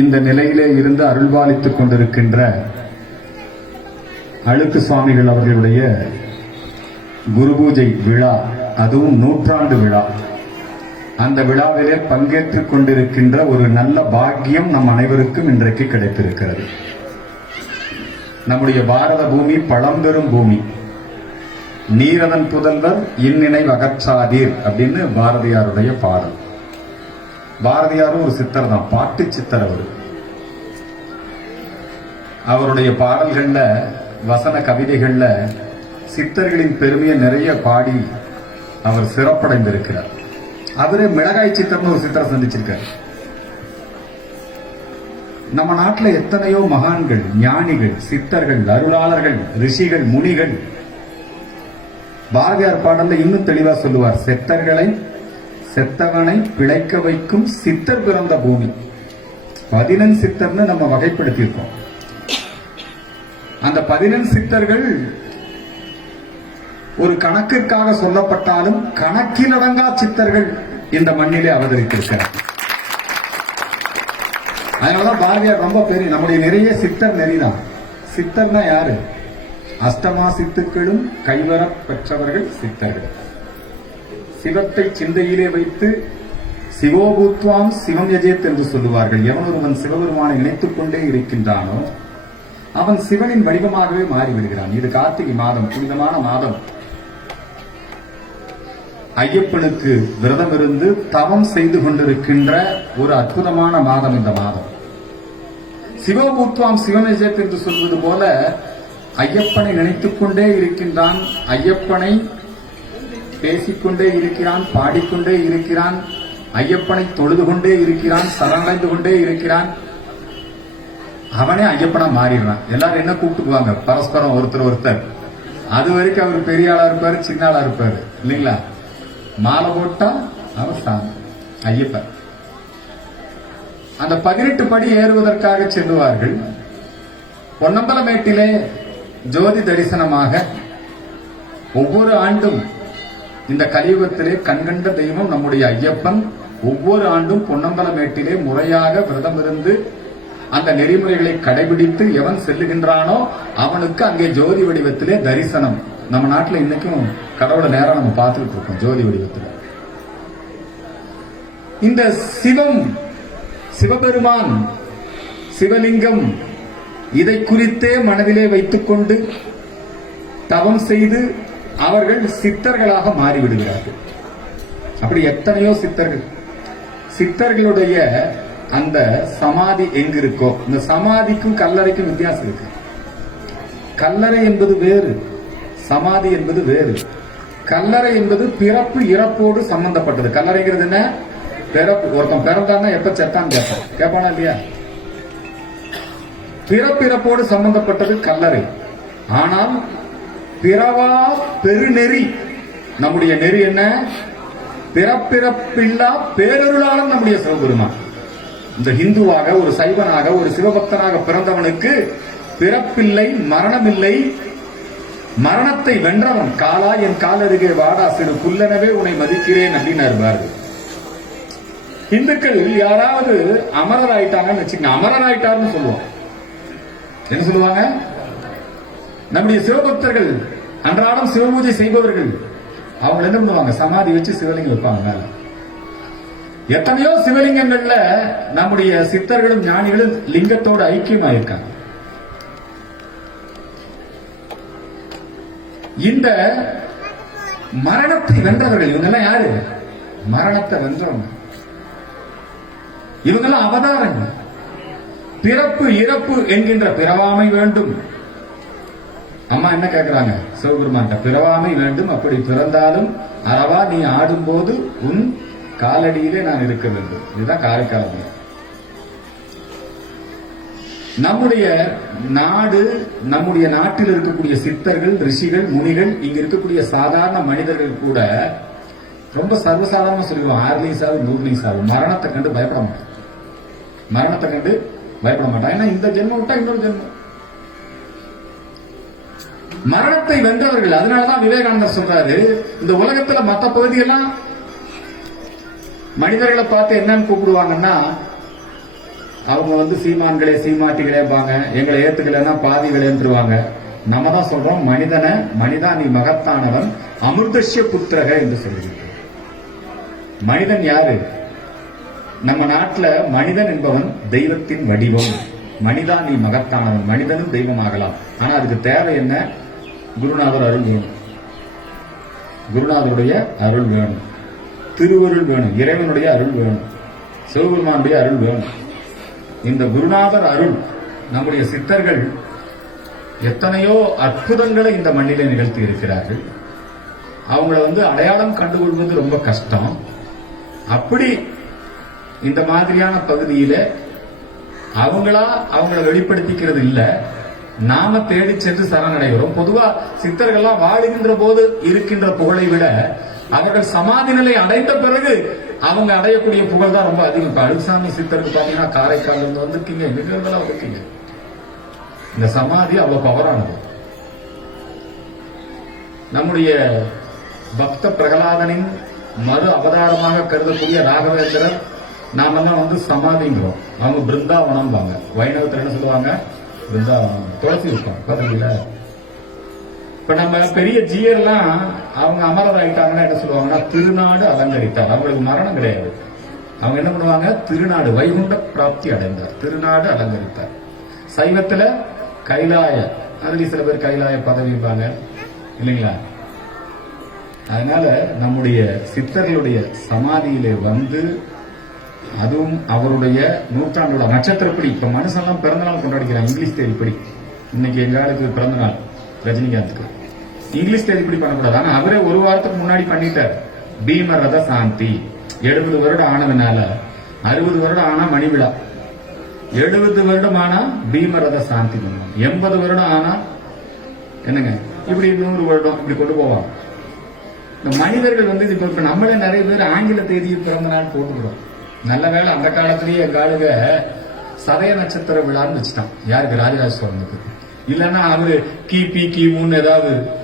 இந்த நிலையிலே இருந்து அருள்பாலித்துக் கொண்டிருக்கின்ற அழுக்கு சுவாமிகள் அவர்களுடைய குரு பூஜை விழா அதுவும் நூற்றாண்டு விழா. அந்த விழாவிலே பங்கேற்றுக் கொண்டிருக்கின்ற ஒரு நல்ல பாக்கியம் நம் அனைவருக்கும் இன்றைக்கு கிடைத்திருக்கிறது. நம்முடைய பாரத பூமி பழம்பெரும் பூமி. நீரதன் புதல்வர் இன்னினை அப்படின்னு பாரதியாருடைய பாடல். பாரதியாரும் ஒரு சித்தர் தான் பாட்டு சித்தர் அவர். அவருடைய பாடல்கள்ல வசன கவிதைகள்ல சித்தர்களின் பெருமையை நிறைய பாடி அவர் சிறப்படைந்திருக்கிறார். அவரே மிளகாய் சித்தர்னு ஒரு சித்தரை சந்திச்சிருக்காரு. நம்ம நாட்டில் எத்தனையோ மகான்கள் ஞானிகள் சித்தர்கள் அருளாளர்கள் ரிஷிகள் முனிகள் பாரதியார் பாடல்ல இன்னும் தெளிவா சொல்லுவார் செத்தர்களை செத்தவனை பிழைக்க வைக்கும் சித்தர் பிறந்த பூமி. பதினெண் சித்தர்னு நம்ம வகைப்படுத்தியிருக்கோம். அந்த பதினெண் சித்தர்கள் ஒரு கணக்கிற்காக சொல்லப்பட்டாலும் கணக்கிலடங்கா சித்தர்கள் இந்த மண்ணிலே அவதரித்திருக்கிறார். அதனாலதான் பாரதியார் ரொம்ப பெரிய நம்முடைய நிறைய சித்தர் நெறிதான். சித்தர்னா யாரு? அஷ்டமா சித்துக்களும் கைவரப் பெற்றவர்கள் சித்தர்கள். சிவத்தை சிந்தையிலே வைத்து சிவோபூத்வாம் சிவம் எஜேத் என்று சொல்லுவார்கள். எவன் ஒருவன் சிவபெருமானை நினைத்துக் கொண்டே இருக்கின்றானோ அவன் சிவனின் வடிவமாகவே மாறிவிடுகிறான் இது கார்த்திகை மாதம் புனிதமான மாதம். ஐயப்பனுக்கு விரதம் இருந்து தவம் செய்து கொண்டிருக்கின்ற ஒரு அற்புதமான மாதம் இந்த மாதம். சிவபூத்வாம் சிவமேஜத் என்று சொல்வது போல ஐயப்பனை நினைத்துக் கொண்டே இருக்கின்றான். ஐயப்பனை பேசிக்கொண்டே இருக்கிறான் பாடிக்கொண்டே இருக்கிறான் ஐயப்பனை தொழுது கொண்டே இருக்கிறான் சரணடைந்து கொண்டே இருக்கிறான். அவனே ஐயப்பனா மாறிடுறான். எல்லாரும் என்ன கூப்பிட்டுக்குவாங்க? பரஸ்பரம் ஒருத்தர் ஒருத்தர். அது வரைக்கும் அவர் பெரிய ஆளா இருப்பாரு சின்ன ஆளா இருப்பாரு. இல்லைங்களா? மாலை போட்டா அவர் சாமி ஐயப்பன். அந்த பதினெட்டு படி ஏறுவதற்காக செல்லுவார்கள். பொன்னம்பலமேட்டிலே ஜோதி தரிசனமாக ஒவ்வொரு ஆண்டும் இந்த கலியுகத்திலே கண்கண்ட தெய்வம் நம்முடைய ஐயப்பன் ஒவ்வொரு ஆண்டும் பொன்னம்பலமேட்டிலே முறையாக விரதம் இருந்து அந்த நெறிமுறைகளை கடைபிடித்து எவன் செல்லுகின்றானோ அவனுக்கு அங்கே ஜோதி வடிவத்திலே தரிசனம். நம்ம நாட்டுல இன்னைக்கும் கடவுளை நேரம் நம்ம பார்த்துட்டு இருக்கோம் ஜோதி வடிவத்தில். இந்த சிவம் சிவபெருமான் சிவலிங்கம் இதை குறித்தே மனதிலே வைத்துக்கொண்டு தவம் செய்து அவர்கள் சித்தர்களாக மாறிவிடுகிறார்கள். அப்படி எத்தனையோ சித்தர்கள். சித்தர்களுடைய அந்த சமாதி எங்க இருக்கோ இந்த சமாதிக்கும் கல்லறைக்கும் வித்தியாசம் இருக்கு. கல்லறை என்பது வேறு சமாதி என்பது வேறு. கல்லறை என்பது பிறப்பு இறப்போடு சம்பந்தப்பட்டது. கல்லறைங்கிறது என்ன? பிறப்பு ஒருத்தன் பிறந்தான்னா எப்ப செத்தான்னு கேட்பான். கேட்பானா இல்லையா? பிறப்பிறப்போடு சம்பந்தப்பட்டது கல்லறை. ஆனால் பிறவா பெருநெறி. நம்முடைய நெறி என்ன? பிறப்பிறப்பில்லா பேரருளாளன் நம்முடைய சிவபெருமான். இந்த ஹிந்துவாக ஒரு சைவனாக ஒரு சிவபக்தனாக பிறந்தவனுக்கு பிறப்பில்லை மரணமில்லை. மரணத்தை வென்றவன் காலா என் காலருகே வாடா சிறு புல்லனவே உன்னை மதிக்கிறேன் அப்படின்னு பாரதி இந்துக்கள் யாராவது அமரர் ஆயிட்டாங்கன்னு வச்சுக்கோங்க. அமரர் ஆயிட்டாருன்னு சொல்லுவோம். என்ன சொல்லுவாங்க? நம்முடைய சிவபக்தர்கள் அன்றாடம் சிவபூஜை செய்பவர்கள் அவங்க என்ன பண்ணுவாங்க சமாதி வச்சு சிவலிங்கம் வைப்பாங்க மேல. எத்தனையோ சிவலிங்கங்கள்ல நம்முடைய சித்தர்களும் ஞானிகளும் லிங்கத்தோட ஐக்கியமாயிருக்காங்க. இந்த மரணத்தை வென்றவர்கள் இவங்கெல்லாம் யாரு? மரணத்தை வென்றவங்க. இவங்கெல்லாம் அவதாரங்கள். பிறப்பு இறப்பு என்கின்ற பிறவாமை வேண்டும். அம்மா என்ன கேட்கிறாங்க சிவபெருமான்ட்ட பிறவாமை வேண்டும் அப்படி பிறந்தாலும் அறவா நீ ஆடும்போது உன் காலடியிலே நான் இருக்க வேண்டும். இதுதான் காரைக்காலம் நம்முடைய நாடு நம்முடைய நாட்டில் இருக்கக்கூடிய சித்தர்கள் ரிஷிகள் முனிகள் இங்க இருக்கக்கூடிய சாதாரண மனிதர்கள் கூட ரொம்ப சர்வசாதாரணமா சொல்லுவோம் ஆறுலையும் சாவு நூறுலையும் சாவு. மரணத்தை கண்டு பயப்பட மாட்டோம் மரணத்தை கண்டு பயப்பட மாட்டான் ஏன்னா இந்த ஜென்மம் விட்டா இன்னொரு ஜென்மம். மரணத்தை வென்றவர்கள் அதனாலதான் விவேகானந்தர் சொல்றாரு இந்த உலகத்துல மற்ற பகுதியெல்லாம் மனிதர்களை பார்த்து என்னன்னு கூப்பிடுவாங்கன்னா அவங்க வந்து சீமான்களே சீமாட்டிகளேம்பாங்க எங்களை ஏத்துக்கலைன்னா பாதி விளையாண்டுருவாங்க நம்ம தான் சொல்றோம் மனிதனை மனிதா நீ மகத்தானவன் அமிர்தஷ்ய புத்திரக என்று சொல்லுகிறோம் மனிதன் யாரு? நம்ம நாட்டில் மனிதன் என்பவன் தெய்வத்தின் வடிவம். மனிதா நீ மகத்தானவன் மனிதனும் தெய்வமாகலாம். ஆனா அதுக்கு தேவை என்ன? குருநாதர் அருள் வேணும். குருநாதருடைய அருள் வேணும். திருவருள் வேணும். இறைவனுடைய அருள் வேணும். சிவபெருமானுடைய அருள் வேணும். இந்த குருநாதர் அருள் நம்முடைய சித்தர்கள் எத்தனையோ அற்புதங்களை இந்த மண்ணிலே நிகழ்த்தி இருக்கிறார்கள். அவங்கள வந்து அடையாளம் கண்டுகொள்வது ரொம்ப கஷ்டம். அப்படி இந்த மாதிரியான பகுதியில அவங்களா அவங்கள வெளிப்படுத்திக்கிறது இல்லை. நாம தேடி சென்று சரணடைகிறோம். பொதுவா சித்தர்கள்லாம் வாழுகின்ற போது இருக்கின்ற புகழை விட அவர்கள் சமாதி நிலை அடைந்த பிறகு அவங்க அடையக்கூடிய புகழ் தான் ரொம்ப அதிகம். இப்ப அழுசாமி சித்தருக்கு பாத்தீங்கன்னா காரைக்கால் இருந்து வந்திருக்கீங்க எங்கெல்லாம் இருக்கீங்க இந்த சமாதி அவ்வளவு பவரானது நம்முடைய பக்த பிரகலாதனின் மறு அவதாரமாக கருதக்கூடிய ராகவேந்திரர் நாமெல்லாம் வந்து சமாதிங்கிறோம். அவங்க பிருந்தாவனம்பாங்க. வைணவத்தில் என்ன சொல்லுவாங்க? பிருந்தாவனம் துளசி வைப்போம் பார்த்தீங்களா இப்ப நம்ம பெரிய ஜியர்லாம் அவங்க அமரர் ஆயிட்டாங்கன்னா என்ன சொல்லுவாங்கன்னா திருநாடு அலங்கரித்தார். அவங்களுக்கு மரணம் கிடையாது. அவங்க என்ன பண்ணுவாங்க? திருநாடு வைகுண்ட பிராப்தி அடைந்தார். திருநாடு அலங்கரித்தார். சைவத்துல கைலாய அதுலயும் சில பேர் கைலாய பதவி இருப்பாங்க. இல்லைங்களா? அதனால நம்முடைய சித்தர்களுடைய சமாதியிலே வந்து அதுவும் அவருடைய நூற்றாண்டோட நட்சத்திரப்படி. இப்ப மனுஷன்லாம் பிறந்த நாள் கொண்டாடிக்கிறான் இங்கிலீஷ் தேதிப்படி இன்னைக்கு எங்க ஆளுக்கு பிறந்த நாள் ரஜினிகாந்துக்கு. இங்கிலீஷ் தேதிப்படி பண்ணக்கூடாது. ஆனா அவரே ஒரு வாரத்துக்கு முன்னாடி பண்ணிட்டார். பீம ரத சாந்தி. எழுபது வருடம் ஆனதுனால அறுபது வருடம் ஆனா மணி விழா எழுபது வருடம் ஆனா பீம ரத சாந்தி பண்ணுவாங்க எண்பது வருடம் ஆனா என்னங்க? இப்படி நூறு வருடம் இப்படி கொண்டு போவாங்க. இந்த மனிதர்கள் வந்து இப்ப இப்ப நம்மளே நிறைய பேர் ஆங்கில தேதியை பிறந்த நாள் போட்டுக்கிறோம். நல்ல வேளை அந்த காலத்திலேயே எங்காளுக சதய நட்சத்திர விழான்னு வச்சுட்டான். யாருக்கு? ராஜராஜ சோழனுக்கு. இல்லைன்னா அவரு கிபி கிமுன்னு ஏதாவது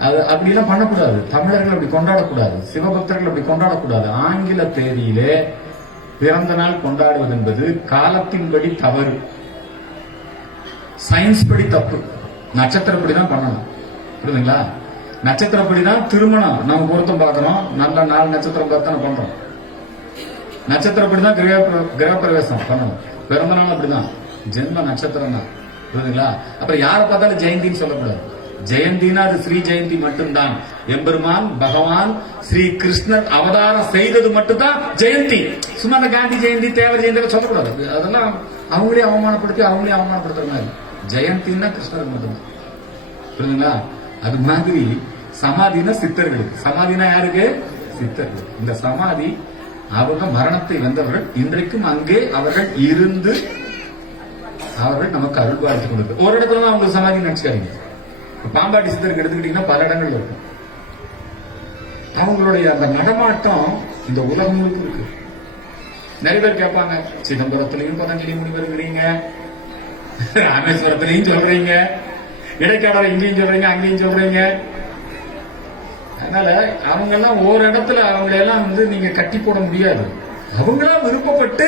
அது அப்படிலாம் பண்ணக்கூடாது. தமிழர்கள் அப்படி கொண்டாடக்கூடாது. சிவபக்தர்கள் அப்படி கொண்டாடக்கூடாது. ஆங்கில தேதியிலே பிறந்த நாள் கொண்டாடுவது என்பது காலத்தின்படி தவறு. சயின்ஸ் படி தப்பு. நட்சத்திரப்படி தான் பண்ணணும். புரியுதுங்களா? நட்சத்திரப்படி தான் திருமணம். நம்ம பொருத்தம் பார்க்கறோம் நல்ல நாள் நட்சத்திரம் பார்த்து தானே பண்றோம். நட்சத்திரம் தான் கிரக கிரகப்பிரவேசம். பண்ணணும் பிறந்த நாள் அப்படிதான். ஜென்ம நட்சத்திரம் தான் புரியுதுங்களா? அப்புறம் யாரை பார்த்தாலும் ஜெயந்தின்னு சொல்லக்கூடாது. ஜெயந்தினா அது ஸ்ரீ ஜெயந்தி மட்டும்தான். எம்பெருமான் பகவான் ஸ்ரீ கிருஷ்ணன் அவதாரம் செய்தது மட்டும்தான் ஜெயந்தி. சும்மா அந்த காந்தி ஜெயந்தி தேவர் ஜெயந்தி சொல்லக்கூடாது. அதெல்லாம் அவங்களே அவமானப்படுத்தி அவங்களே அவமானப்படுத்துற மாதிரி. ஜெயந்தின்னா கிருஷ்ணருக்கு மட்டும்தான். புரியுதுங்களா? அது மாதிரி சமாதினா சித்தர்களுக்கு. சமாதினா யாருக்கு? சித்தர்கள். இந்த சமாதி அவங்க மரணத்தை வந்தவர்கள் இன்றைக்கும் அங்கே அவர்கள் இருந்து அவர்கள் நமக்கு அருள் வாழ்த்து கொடுக்கு ஒரு இடத்துல தான் அவங்க சமாதி நினைச்சுக்காதீங்க. பாம்பாட்டி சித்தருக்கு எடுத்துக்கிட்டீங்கன்னா பல இடங்கள் இருக்கும். அவங்களுடைய அந்த நடமாட்டம் இந்த உலகம் முழுக்க இருக்கு. நிறைய பேர் கேட்பாங்க சிதம்பரத்திலையும் பதஞ்சலி முனிவருங்கிறீங்க ராமேஸ்வரத்திலையும் சொல்றீங்க. இடைக்காடரை இங்கேயும் சொல்றீங்க அங்கேயும் சொல்றீங்க. அதனால அவங்க எல்லாம் ஒரு இடத்துல அவங்களை எல்லாம் வந்து நீங்க கட்டி போட முடியாது. அவங்களா விருப்பப்பட்டு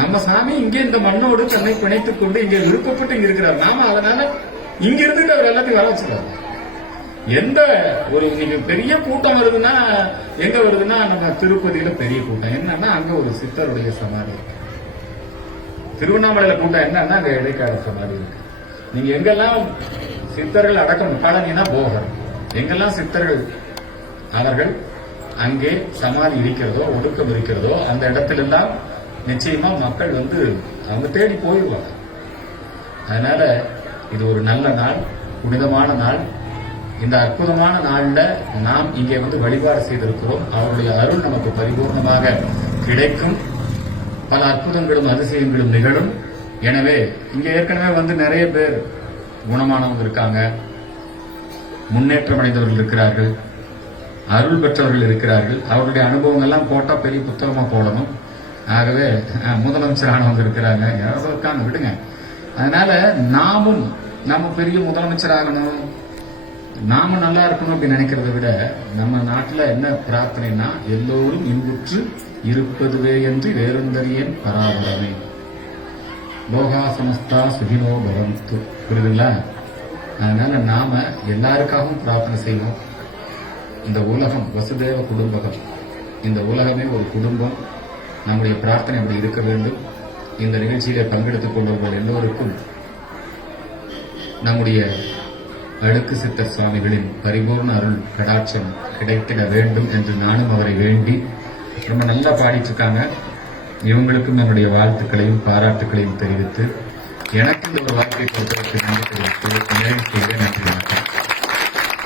நம்ம சாமி இங்கே இந்த மண்ணோடு தன்னை பிணைத்துக் கொண்டு இங்கே விருப்பப்பட்டு இங்க இருக்கிறார். நாம அதனால இங்க இருந்துட்டு அவர் எல்லாத்தையும் வர வச்சுக்கிறார். எந்த ஒரு நீங்க பெரிய கூட்டம் வருதுன்னா எங்க வருதுன்னா நம்ம திருப்பதியில பெரிய கூட்டம். என்னன்னா அங்க ஒரு சித்தருடைய சமாதி இருக்கு. திருவண்ணாமலையில கூட்டம் என்னன்னா அங்க இடைக்கால சமாதி இருக்கு. நீங்க எங்கெல்லாம் சித்தர்கள் அடக்கம் பழனினா போகர். எங்கெல்லாம் சித்தர்கள் அவர்கள் அங்கே சமாதி இருக்கிறதோ ஒடுக்கம் இருக்கிறதோ அந்த இடத்திலெல்லாம் நிச்சயமா மக்கள் வந்து அவங்க தேடி போயிடுவாங்க. அதனால இது ஒரு நல்ல நாள் புனிதமான நாள். இந்த அற்புதமான நாள்ல நாம் இங்கே வந்து வழிபாடு செய்திருக்கிறோம். அவருடைய அருள் நமக்கு பரிபூர்ணமாக கிடைக்கும். பல அற்புதங்களும் அதிசயங்களும் நிகழும். எனவே இங்க ஏற்கனவே வந்து நிறைய பேர் குணமானவங்க இருக்காங்க. முன்னேற்றம் அடைந்தவர்கள் இருக்கிறார்கள் அருள் பெற்றவர்கள் இருக்கிறார்கள். அவருடைய அனுபவங்கள்லாம் போட்டால் பெரிய புத்தகமாக போடணும். ஆகவே முதலமைச்சர் ஆனவங்க இருக்கிறாங்க. யாரோ இருக்காங்க விடுங்க. அதனால நாமும் நம்ம பெரிய முதலமைச்சர் ஆகணும். நாம நல்லா இருக்கணும் அப்படின்னு நினைக்கிறத விட நம்ம நாட்டில் என்ன பிரார்த்தனைனா எல்லோரும் இன்புற்று இருப்பதுவே என்று வேறொந்தறியேன் பராபரமே. லோகா சமஸ்தா சுகினோ பவந்து. புரியுதுங்களா? அதனால நாம எல்லாருக்காகவும் பிரார்த்தனை செய்வோம். இந்த உலகம் வசுதேவ குடும்பகம். இந்த உலகமே ஒரு குடும்பம். நம்முடைய பிரார்த்தனை அப்படி இருக்க வேண்டும். இந்த நிகழ்ச்சியிலே பங்கெடுத்துக் கொண்டவர்கள் எல்லோருக்கும் நம்முடைய அழுக்கு சித்தர் சுவாமிகளின் பரிபூர்ண அருள் கடாட்சம் கிடைத்திட வேண்டும் என்று நானும் அவரை வேண்டி ரொம்ப நல்லா பாடிட்டு இருக்காங்க. இவங்களுக்கும் என்னுடைய வாழ்த்துக்களையும் பாராட்டுக்களையும் தெரிவித்து எனக்கு இந்த ஒரு வாய்ப்பை கொடுத்ததற்கு நன்றி தெரிவித்து நிறைவு செய்ய நன்றி. வணக்கம்